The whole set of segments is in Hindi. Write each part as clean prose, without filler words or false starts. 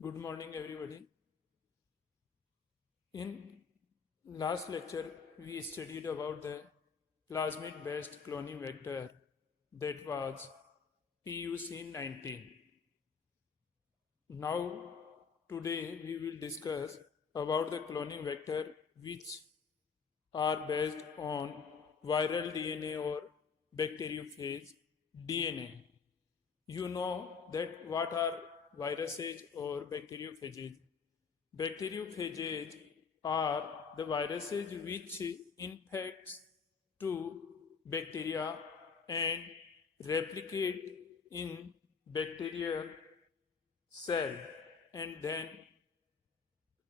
Good morning, everybody. In last lecture, we studied about the plasmid-based cloning vector that was PUC19. Now, today we will discuss about the cloning vector which are based on viral DNA or bacteriophage DNA. You know that what are viruses or bacteriophages? Bacteriophages are the viruses which infects to bacteria and replicate in bacterial cell and then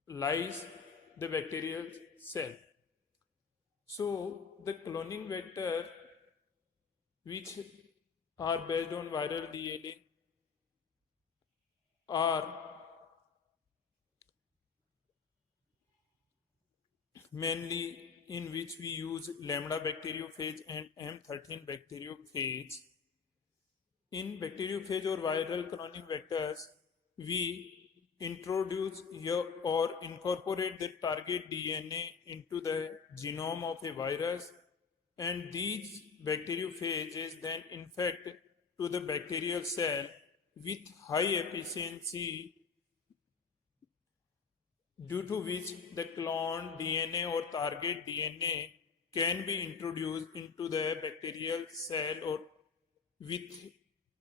lyse the bacterial cell. So the cloning vector which are based on viral DNA are mainly in which we use lambda bacteriophage and M13 bacteriophage. In bacteriophage or viral cloning vectors, we introduce or incorporate the target DNA into the genome of a virus, and these bacteriophages then infect to the bacterial cell with high efficiency, due to which the clone DNA or target DNA can be introduced into the bacterial cell or with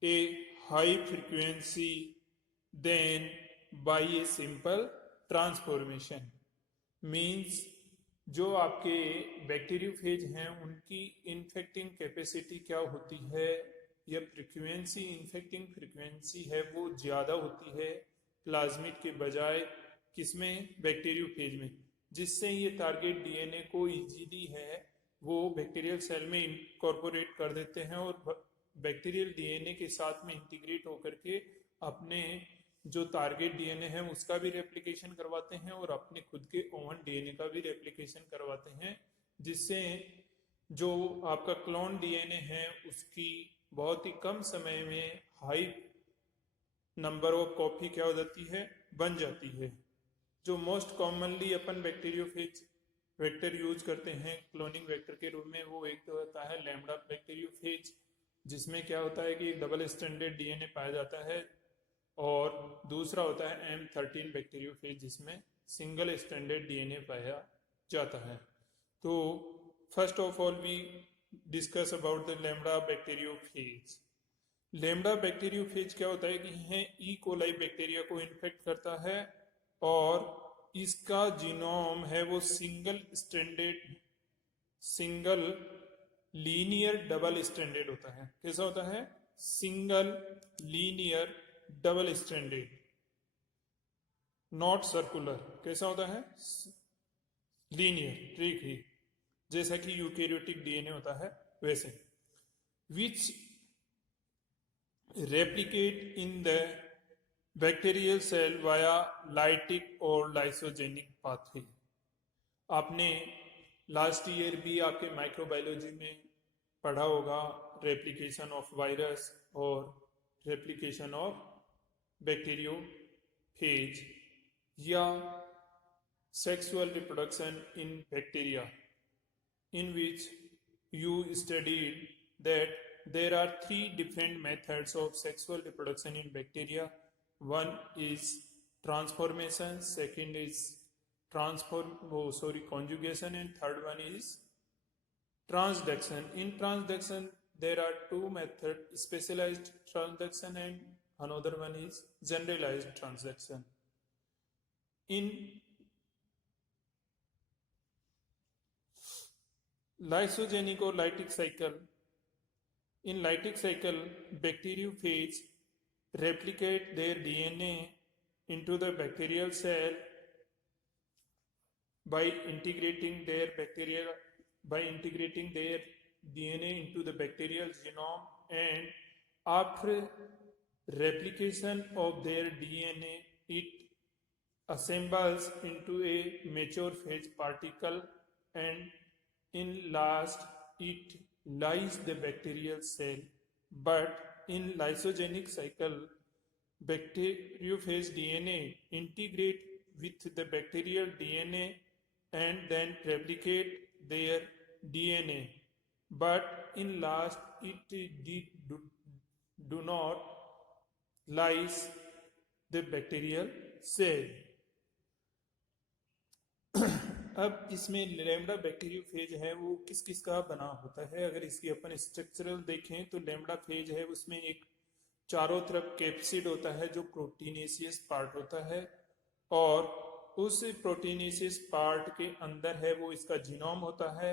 a high frequency than by a simple transformation. Means जो आपके बैक्टीरियोफेज हैं उनकी इन्फेक्टिंग कैपेसिटी क्या होती है या फ्रीक्वेंसी, इन्फेक्टिंग फ्रीक्वेंसी है वो ज़्यादा होती है प्लाज्मिड के बजाय किसमें, बैक्टीरियोफेज में, जिससे ये टारगेट डीएनए को इजीली है वो बैक्टीरियल सेल में इनकॉर्पोरेट कर देते हैं और बैक्टीरियल डीएनए के साथ में इंटीग्रेट होकर के अपने जो टारगेट डीएनए है उसका भी रेप्लिकेशन करवाते हैं और अपने खुद के ओन डीएनए का भी रेप्लिकेशन करवाते हैं, जिससे जो आपका क्लोन डीएनए है उसकी बहुत ही कम समय में हाई नंबर ऑफ कॉपी क्या हो जाती है, बन जाती है। जो मोस्ट कॉमनली अपन बैक्टीरियोफेज वेक्टर यूज करते हैं क्लोनिंग वेक्टर के रूप में, वो एक तो होता है लैम्बडा बैक्टीरियोफेज, जिसमें क्या होता है कि डबल स्टैंडर्ड डीएनए पाया जाता है, और दूसरा होता है M13 बैक्टीरियोफेज जिसमें सिंगल स्टैंडर्ड डीएनए पाया जाता है। तो first of all we discuss about the lambda bacteriophage. Lambda bacteriophage क्या होता है कि है ई कोलाई बैक्टीरिया को इन्फेक्ट करता है और इसका जीनोम है वो सिंगल लीनियर डबल स्टैंडर्ड होता है। कैसा होता है? Single linear double standard, not circular. कैसा होता है? लीनियर, ठीक ही जैसा कि यूकेरियोटिक डीएनए होता है वैसे, which replicate in the bacterial cell via lytic और लाइसोजेनिक पाथवे। आपने लास्ट ईयर भी आपके माइक्रोबायोलॉजी में पढ़ा होगा रेप्लिकेशन ऑफ वायरस और रेप्लिकेशन ऑफ बैक्टीरियोफेज या sexual reproduction in bacteria, in which you studied that there are three different methods of sexual reproduction in bacteria. One is transformation, second is conjugation, and third one is transduction. In transduction there are two methods, specialized transduction and another one is generalized transduction. In lysogenic or lytic cycle, in lytic cycle bacteriophage replicate their DNA into the bacterial cell by integrating their DNA into the bacterial genome, and after replication of their DNA it assembles into a mature phage particle, and in last it lyse the bacterial cell. But in lysogenic cycle bacteriophage DNA integrate with the bacterial DNA and then replicate their DNA, but in last do not lyse the bacterial cell. अब इसमें लैम्डा बैक्टीरियोफेज है वो किस किस का बना होता है, अगर इसकी अपन स्ट्रक्चरल देखें तो लैम्डा फेज है उसमें एक चारों तरफ कैप्सिड होता है जो प्रोटीनेशियस पार्ट होता है, और उस प्रोटीनेशियस पार्ट के अंदर है वो इसका जीनोम होता है।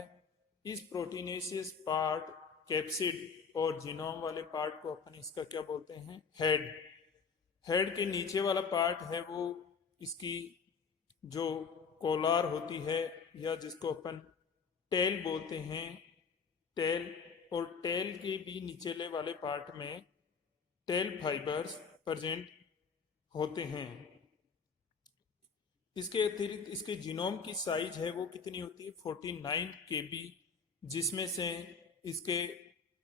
इस प्रोटीनेशियस पार्ट, कैप्सिड और जीनोम वाले पार्ट को अपन इसका क्या बोलते हैं, हेड। हेड के नीचे वाला पार्ट है वो इसकी जो कोलार होती है या जिसको अपन टेल बोलते हैं, टेल, और टेल के भी निचले वाले पार्ट में टेल फाइबर्स प्रेजेंट होते हैं। इसके अतिरिक्त इसके जीनोम की साइज है वो कितनी होती है, 49 KB, जिसमें से इसके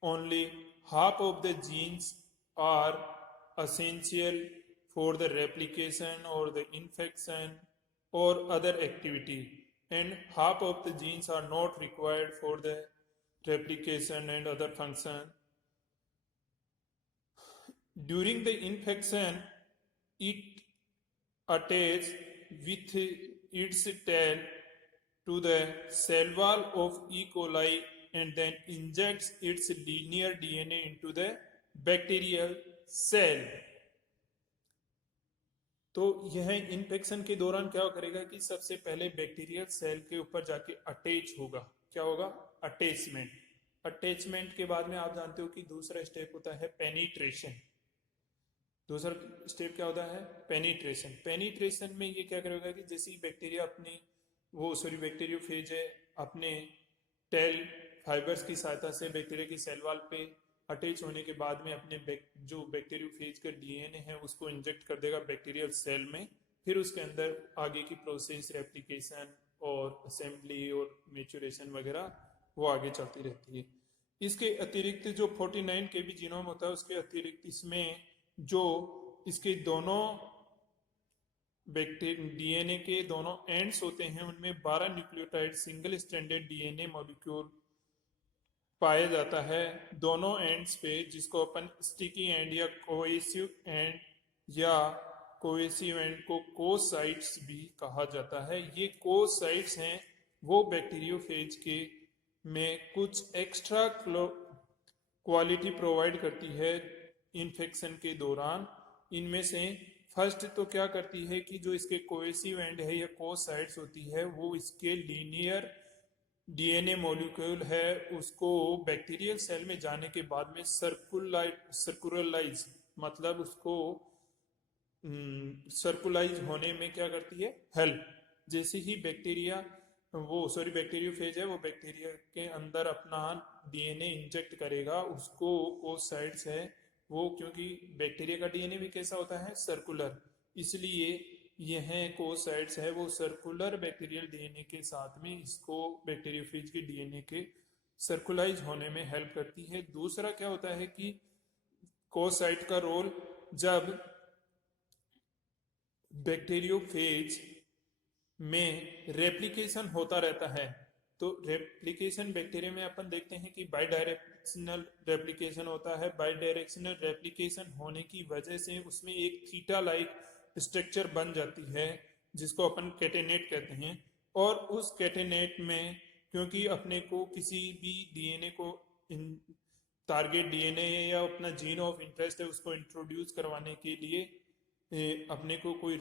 only half of the genes are essential for the replication or the infection or other activity, and half of the genes are not required for the replication and other function. During the infection, it attaches with its tail to the cell wall of E. coli and then injects its linear DNA into the bacterial cell. तो यह इन्फेक्शन के दौरान क्या करेगा कि सबसे पहले बैक्टीरियल सेल के ऊपर जाके अटैच होगा। क्या होगा, अटैचमेंट। अटैचमेंट के बाद में आप जानते हो कि दूसरा स्टेप होता है पेनिट्रेशन। दूसरा स्टेप क्या होता है, पेनिट्रेशन। पेनिट्रेशन में ये क्या करेगा कि जैसे ही बैक्टीरिया अपनी बैक्टीरियोफेज है अपने टेल फाइबर्स की सहायता से बैक्टीरिया की सेल वॉल पे अटैच होने के बाद में अपने जो बैक्टीरियोफेज का डीएनए है उसको इंजेक्ट कर देगा बैक्टीरियल सेल में। फिर उसके अंदर आगे की प्रोसेस, रेप्लिकेशन और असेंबली और मैच्योरेशन वगैरह वो आगे चलती रहती है। इसके अतिरिक्त जो 49 KB जीनोम होता है उसके अतिरिक्त इसमें जो इसके दोनों डीएनए के दोनों एंड्स होते हैं उनमें 12 nucleotide single stranded DNA molecule पाया जाता है दोनों एंड्स पे, जिसको अपन स्टिकी एंड या कोहेसिव एंड को कोसाइट्स भी कहा जाता है। ये कोसाइट्स हैं वो बैक्टीरियोफेज के में कुछ एक्स्ट्रा क्वालिटी प्रोवाइड करती है इन्फेक्शन के दौरान। इनमें से फर्स्ट तो क्या करती है कि जो इसके कोहेसिव एंड है या कोसाइट्स होती है वो इसके लीनियर डीएनए मॉलिक्यूल है उसको बैक्टीरियल सेल में जाने के बाद में सर्कुलराइज मतलब उसको सर्कुलाइज होने में क्या करती है, हेल्प। जैसे ही बैक्टीरियोफेज है वो बैक्टीरिया के अंदर अपना डीएनए इंजेक्ट करेगा, उसको कोसाइट्स है वो, क्योंकि बैक्टीरिया का डीएनए भी कैसा होता है, सर्कुलर, इसलिए यह कोसाइट्स है वो सर्कुलर बैक्टीरियल डीएनए के साथ में इसको बैक्टीरियोफेज के डीएनए के सर्कुलाइज होने में हेल्प करती है। दूसरा क्या होता है कि कोसाइट का रोल जब बैक्टीरियोफेज में रेप्लिकेशन होता रहता है, तो रेप्लिकेशन बैक्टीरिया में अपन देखते हैं कि बाई डायरेक्शनल रेप्लिकेशन होता है। बाई डायरेक्शनल रेप्लिकेशन होने की वजह से उसमें एक थीटा लाइक स्ट्रक्चर बन जाती है जिसको अपन कैटेनेट कहते हैं, और उस कैटेनेट में क्योंकि अपने को किसी भी डीएनए को टारगेट डीएनए या अपना जीन ऑफ इंटरेस्ट है उसको इंट्रोड्यूस करवाने के लिए अपने को कोई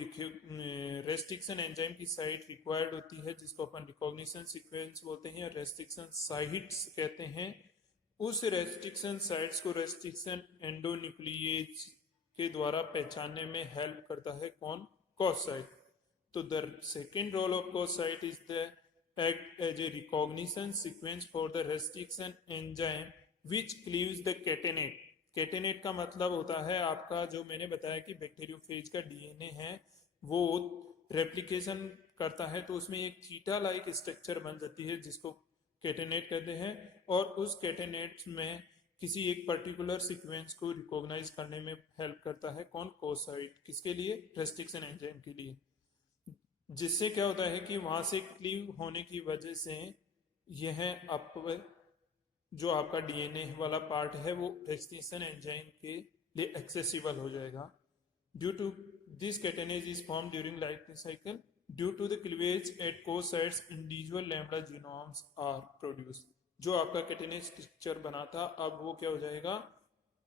रेस्ट्रिक्शन एंजाइम की साइट रिक्वायर्ड होती है जिसको अपन रिकॉग्निशन सीक्वेंस बोलते हैं या रेस्ट्रिक्शन साइट्स कहते हैं। उस रेस्ट्रिक्शन साइट्स को रेस्ट्रिक्शन एंडोन्यूक्लिएज के द्वारा पहचानने में हेल्प करता है कौन, कोसाइट। तो the second role of cos site is the act as a recognition sequence for the restriction enzyme which cleaves the catenate. Catenate का मतलब होता है आपका, जो मैंने बताया कि बैक्टीरियोफेज का डीएनए है वो रेप्लिकेशन करता है तो उसमें एक थीटा लाइक स्ट्रक्चर बन जाती है जिसको कैटेनेट कहते हैं, और उस कैटेनेट में किसी एक पर्टिकुलर सीक्वेंस को रिकॉग्नाइज करने में हेल्प करता है। कौन? कोसाइट। किसके लिए? रेस्ट्रिक्शन एंजाइम के लिए। जिससे क्या होता है कि वहां से क्लीव होने की वजह से यह अप जो आपका डीएनए वाला पार्ट है वो रेस्ट्रिक्शन एंजाइम के लिए एक्सेसिबल हो जाएगा। Due to this catenane is form during life cycle. Due to the cleavage at cos sites individual lambda genomes are produce. जो आपका कैटेनेज स्ट्रक्चर बना था अब वो क्या हो जाएगा?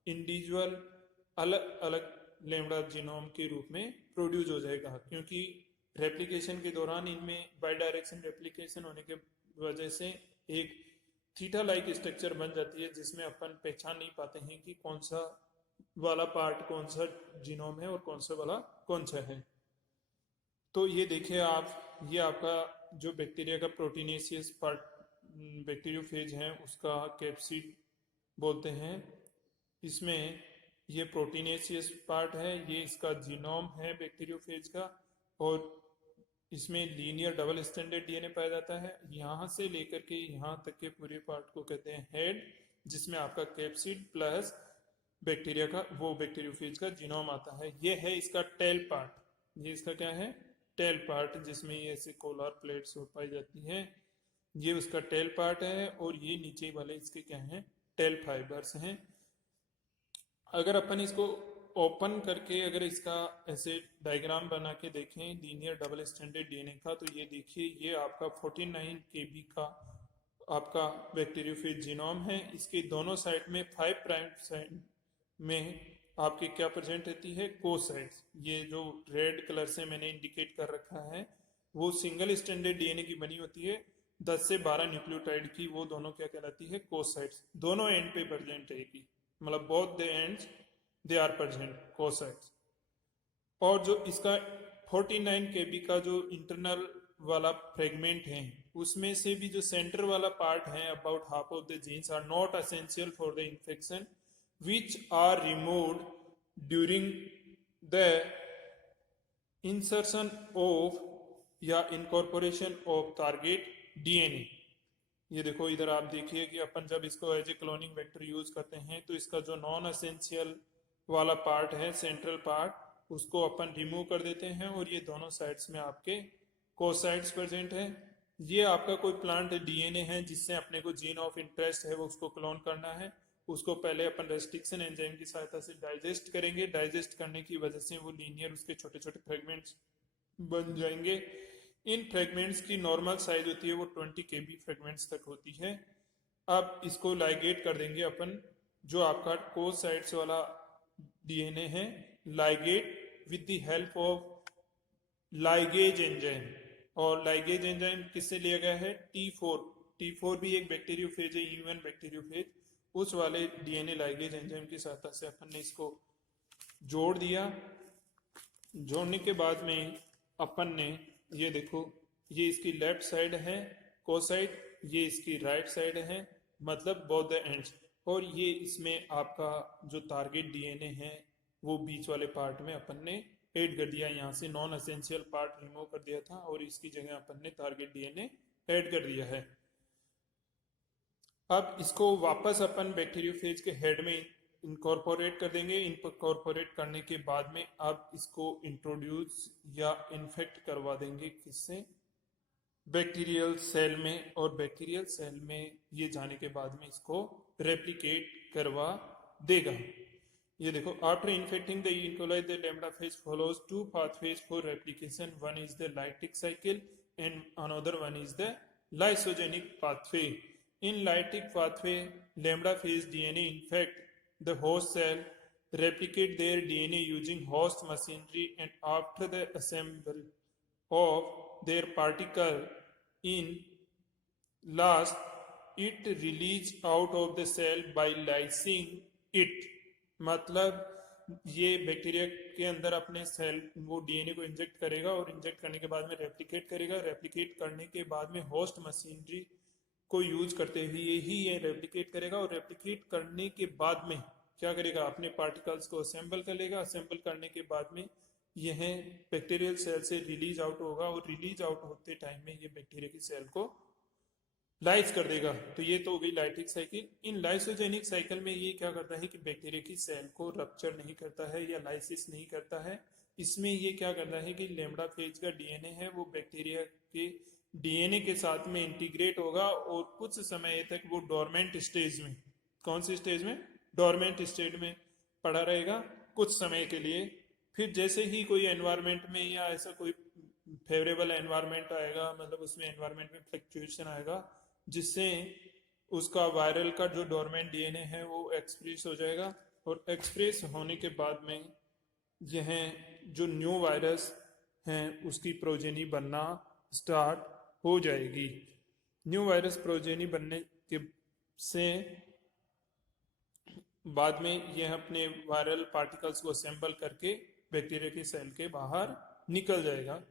इंडिविजुअल अलग अलग लैम्बडा जीनोम के रूप में प्रोड्यूस हो जाएगा, क्योंकि रेप्लिकेशन के दौरान इनमें बाई डायरेक्शन रेप्लिकेशन होने के वजह से एक थीटा लाइक स्ट्रक्चर बन जाती है, जिसमें अपन पहचान नहीं पाते हैं कि कौन सा वाला पार्ट कौन सा जीनोम है और कौन सा वाला कौन सा है। तो ये देखिए आप, ये आपका जो बैक्टीरिया का प्रोटीनेशियस पार्ट बैक्टीरियोफेज है उसका कैप्सिड बोलते हैं। इसमें ये प्रोटीनेशियस पार्ट है, ये इसका जीनोम है बैक्टीरियोफेज का, और इसमें लीनियर डबल स्टैंडर्ड डीएनए पाया जाता है। यहाँ से लेकर के यहाँ तक के पूरे पार्ट को कहते हैं हेड, जिसमें आपका कैप्सिड प्लस बैक्टीरिया का वो बैक्टीरियोफेज का जीनोम आता है। ये है इसका टेल पार्ट। ये इसका क्या है? टेल पार्ट, जिसमें ये ऐसे कोलर प्लेट्स पाई जाती है। ये उसका टेल पार्ट है, और ये नीचे वाले इसके क्या हैं? टेल फाइबर्स हैं। अगर अपन इसको ओपन करके अगर इसका ऐसे डायग्राम बना के देखें लीनियर डबल स्टैंडर्ड डीएनए का, तो ये देखिए ये आपका 49 केबी का आपका बैक्टीरियोफेज जीनोम है। इसके दोनों साइड में 5 प्राइम साइड में आपके क्या प्रेजेंट रहती है? कोसाइट्स। ये जो रेड कलर से मैंने इंडिकेट कर रखा है वो सिंगल स्टैंडर्ड डीएनए की बनी होती है, 10 से 12 न्यूक्लियोटाइड की। वो दोनों क्या कहलाती है? कोसाइट्स। दोनों एंड पे प्रेजेंट रहेगी, मतलब both the ends they are present cos sites. और जो इसका 49 केबी का जो इंटरनल वाला फ्रेगमेंट है उसमें से भी जो सेंटर वाला पार्ट है about half of the genes are not essential for the infection which are removed during the insertion of या incorporation of target DNA। ये देखो इधर आप देखिए कि अपन जब इसको as a cloning vector use करते हैं तो इसका जो नॉन एसेंशियल वाला पार्ट है सेंट्रल पार्ट उसको अपन रिमूव कर देते हैं, और ये दोनों साइड्स में आपके कोसाइट्स प्रेजेंट है। ये आपका कोई प्लांट डीएनए है जिससे अपने को जीन ऑफ इंटरेस्ट है वो उसको क्लोन करना है। उसको पहले अपन रेस्ट्रिक्शन एंजाइम की सहायता से डाइजेस्ट करेंगे। डाइजेस्ट करने की वजह से वो लीनियर उसके छोटे छोटे फ्रेगमेंट्स बन जाएंगे। इन फ्रेगमेंट्स की नॉर्मल साइज होती है वो 20 केबी फ्रेगमेंट्स तक होती है। अब इसको लाइगेट कर देंगे अपन, जो आपका कोसाइट्स वाला डीएनए है, ligate with the help of ligase enzyme. और लाइगेज एंजाइम किससे लिया गया है? T4। T4 भी एक बैक्टीरियोफेज है, ह्यूमन बैक्टीरियोफेज। उस वाले डीएनए लाइगेज एंजाइम की सहायता से अपन ने इसको जोड़ दिया। जोड़ने के बाद में अपन ने ये देखो, ये इसकी लेफ्ट साइड है कोसाइट, ये इसकी राइट साइड है, मतलब बोथ द एंड्स। और ये इसमें आपका जो टारगेट डीएनए है वो बीच वाले पार्ट में अपन ने ऐड कर दिया। यहाँ से नॉन एसेंशियल पार्ट रिमूव कर दिया था और इसकी जगह अपन ने टारगेट डीएनए ऐड कर दिया है। अब इसको वापस अपन बैक्टीरियोफेज के हेड में इनकॉर्पोरेट कर देंगे। इनकॉर्पोरेट करने के बाद में अब इसको इंट्रोड्यूस या इन्फेक्ट करवा देंगे किससे? बैक्टीरियल सेल में। और बैक्टीरियल सेल में ये जाने के बाद में इसको रेप्लिकेट करवा देगा। ये देखो, after infecting the E. coli the lambda phage follows two pathways for replication. One is the lytic cycle and another one is the lysogenic pathway. In lytic pathway, lambda phage DNA infect the host cell, replicate their DNA using host machinery, and after the assembly of their particle in last, it release out of the cell by lysing it। मतलब ये बैक्टीरिया के अंदर अपने सेल वो डीएनए को इंजेक्ट करेगा और इंजेक्ट करने के बाद में रेप्लिकेट करेगा। रेप्लिकेट करने के बाद में होस्ट मशीनरी को यूज करते हुए ही ये रेप्लिकेट करेगा, और रेप्लिकेट करने के बाद में क्या करेगा? अपने पार्टिकल्स को असेंबल कर लेगा। असेंबल करने के बाद में यह बैक्टीरियल सेल से रिलीज आउट होगा, और रिलीज आउट होते टाइम में ये बैक्टीरिया की सेल को लाइज कर देगा। तो ये तो हो गई लाइटिक साइकिल। इन लाइसोजेनिक साइकिल में ये क्या करता है कि बैक्टीरिया की सेल को रप्चर नहीं करता है या लाइसिस नहीं करता है। इसमें ये क्या करता है कि लैम्ब्डा फेज का डीएनए है वो बैक्टीरिया के डीएनए के साथ में इंटीग्रेट होगा और कुछ समय तक वो डोरमेंट स्टेज में, कौन सी स्टेज में, डोरमेंट स्टेज में पड़ा रहेगा कुछ समय के लिए। फिर जैसे ही कोई एनवायरमेंट में या ऐसा कोई फेवरेबल एनवायरमेंट आएगा, मतलब उसमें एनवायरमेंट में फ्लक्चुएशन आएगा जिससे उसका वायरल का जो डोरमेंट डीएनए है वो एक्सप्रेस हो जाएगा और एक्सप्रेस होने के बाद में यह जो न्यू वायरस हैं उसकी प्रोजेनी बनना स्टार्ट हो जाएगी। न्यू वायरस प्रोजेनी बनने के से बाद में यह अपने वायरल पार्टिकल्स को असेंबल करके बैक्टीरिया के सेल के बाहर निकल जाएगा।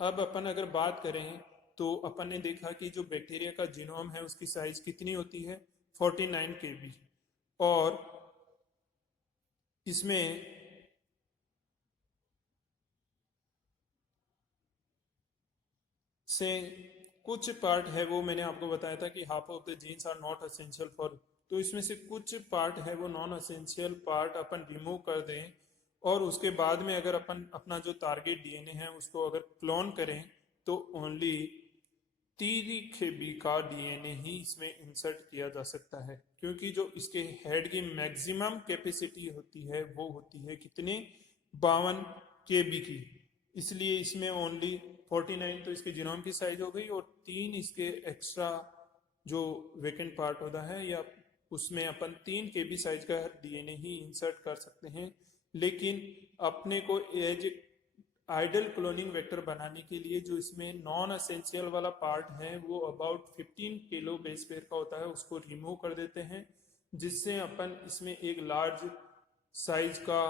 अब अपन अगर बात करें तो अपन ने देखा कि जो बैक्टीरिया का जीनोम है उसकी साइज कितनी होती है, 49 kb, और इसमें से कुछ पार्ट है वो मैंने आपको बताया था कि half of the genes are not essential for, तो इसमें से कुछ पार्ट है वो नॉन असेंशियल पार्ट अपन रिमूव कर दें और उसके बाद में अगर अपन अपना जो टारगेट डीएनए है उसको अगर क्लोन करें तो ओनली 3 kb का डीएनए ही इसमें इंसर्ट किया जा सकता है, क्योंकि जो इसके हेड की मैक्सिमम कैपेसिटी होती है वो होती है कितने, 52 kb की। इसलिए इसमें ओनली 49 तो इसके जीनोम की साइज हो गई और 3 इसके एक्स्ट्रा जो वेकेंट पार्ट होता है या उसमें अपन 3 kb साइज का डीएनए ही इंसर्ट कर सकते हैं। लेकिन अपने को एज आइडल क्लोनिंग वेक्टर बनाने के लिए जो इसमें नॉन असेंशियल वाला पार्ट है वो अबाउट 15 किलो बेस पेयर का होता है, उसको रिमूव कर देते हैं जिससे अपन इसमें एक लार्ज साइज का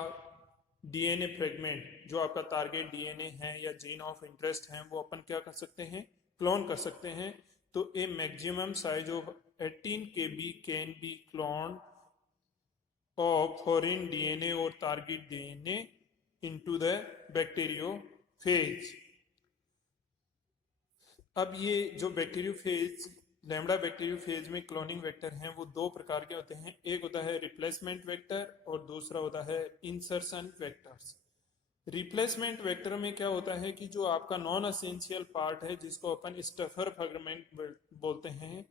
डीएनए फ्रेगमेंट जो आपका टारगेट डीएनए है या जीन ऑफ इंटरेस्ट है वो अपन क्या कर सकते हैं, क्लोन कर सकते हैं। तो a maximum size of 18 kb can be clone of foreign DNA और target DNA into the bacteriophage. अब ये जो बैक्टीरियोफेज, लैम्ब्डा बैक्टीरियोफेज में क्लोनिंग वेक्टर हैं वो दो प्रकार के होते हैं, एक होता है रिप्लेसमेंट वेक्टर और दूसरा होता है इंसर्शन वेक्टर्स। रिप्लेसमेंट वेक्टर में क्या होता है कि जो आपका नॉन असेंशियल पार्ट है जिसको अपन स्टफर फ्रेगमेंट बोलते हैं,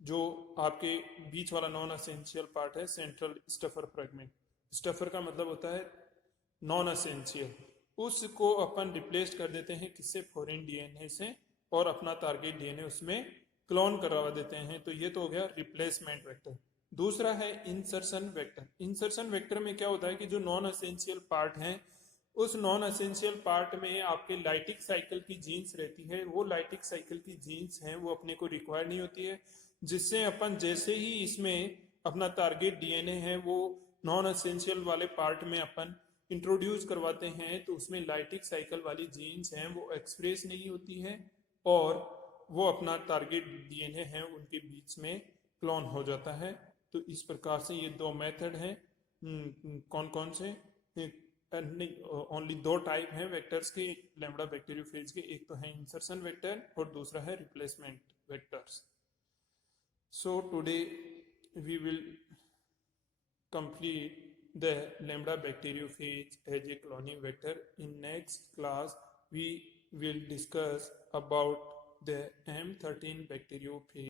जो आपके बीच वाला नॉन असेंशियल पार्ट है सेंट्रल स्टफर फ्रेगमेंट, स्टफर का मतलब होता है नॉन असेंशियल, उसको अपन रिप्लेस कर देते हैं किससे, फॉरेन डीएनए से, और अपना टारगेट डीएनए उसमें क्लोन करवा देते हैं। तो ये तो हो गया रिप्लेसमेंट वेक्टर। दूसरा है इंसर्शन वेक्टर। इंसर्शन वेक्टर में क्या होता है कि जो नॉन असेंशियल पार्ट है उस नॉन असेंशियल पार्ट में आपके लाइटिक साइकिल की जीन्स रहती है, वो लाइटिक साइकिल की जीन्स हैं वो अपने को रिक्वायर नहीं होती है, जिससे अपन जैसे ही इसमें अपना टारगेट डीएनए है वो नॉन असेंशियल वाले पार्ट में अपन इंट्रोड्यूस करवाते हैं तो उसमें लाइटिक साइकिल वाली जीन्स हैं वो एक्सप्रेस नहीं होती है और वो अपना टारगेट डीएनए है उनके बीच में क्लोन हो जाता है। तो इस प्रकार से ये दो मेथड हैं। कौन कौन से, नहीं, ओनली दो टाइप हैं वेक्टर्स के लैम्ब्डा बैक्टीरियोफेज के, एक तो है इंसर्शन वेक्टर और दूसरा है replacement vectors. So today we will complete the lambda bacteriophage as a cloning vector. In next class we will discuss about the M13 bacteriophage.